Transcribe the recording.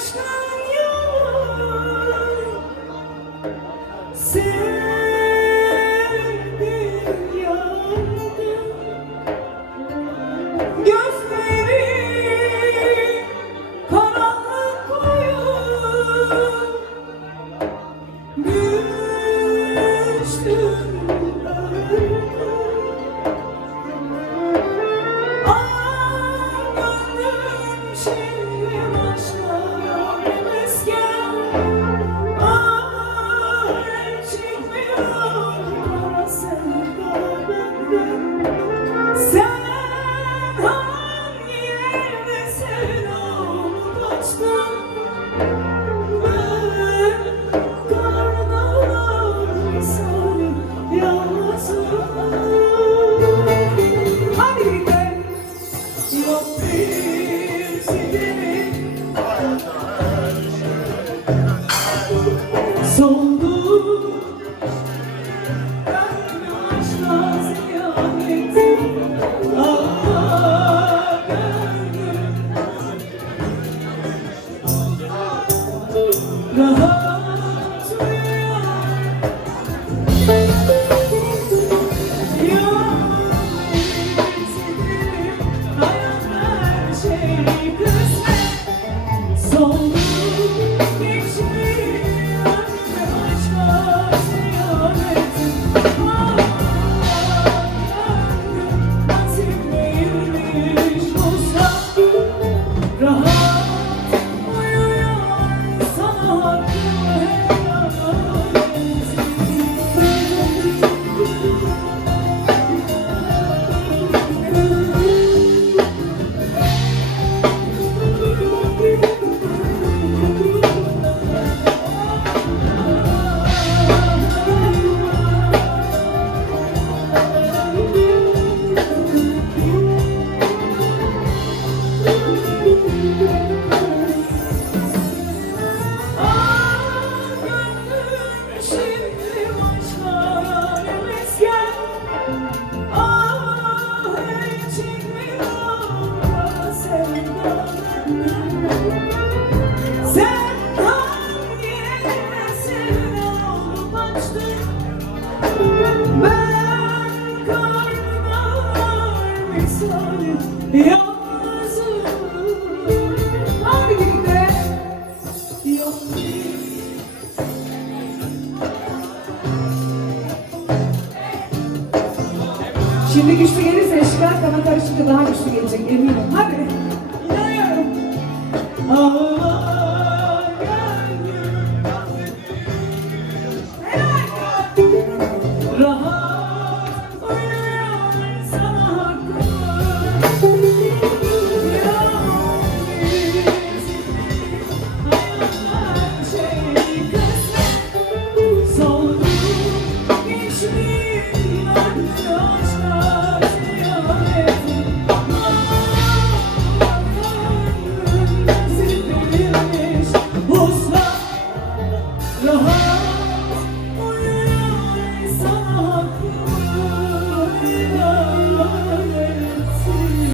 aşkın yalan, sevdim yandım. Gözlerim karanlık koyu, düştüm öldüm. Şimdi başka yemezken çekmiyor kara sevda benden. Sen hangi yerde sevdamı kaçtın? Ben karnalar misali yalnızım. Hadi gidelim. Yok bir sidemin soldu, gönlüm aşka ziyan etti. Ah gönlüm rahat uyuyor. Yok bir sidemin hayat her şey kısmet. Soldu geçmiyor ve aşka ziyan etti. Ah gönlüm nasip değilmiş uzak, rahat uyuyor sana hakkımı helal şimdi başka yalemezken, ah çekmiyor kara sevda benden. Sen hangi yere sevdamı kaçtın? Ben karnalar misali yalnızım. Hadi gidelim. Yok şimdi güçlü gelirse eşkıya kana karışınca daha güçlü gelecek eminim. Hadi. İnanıyorum. Ah gönlüm helal. Rahat uyuyor sana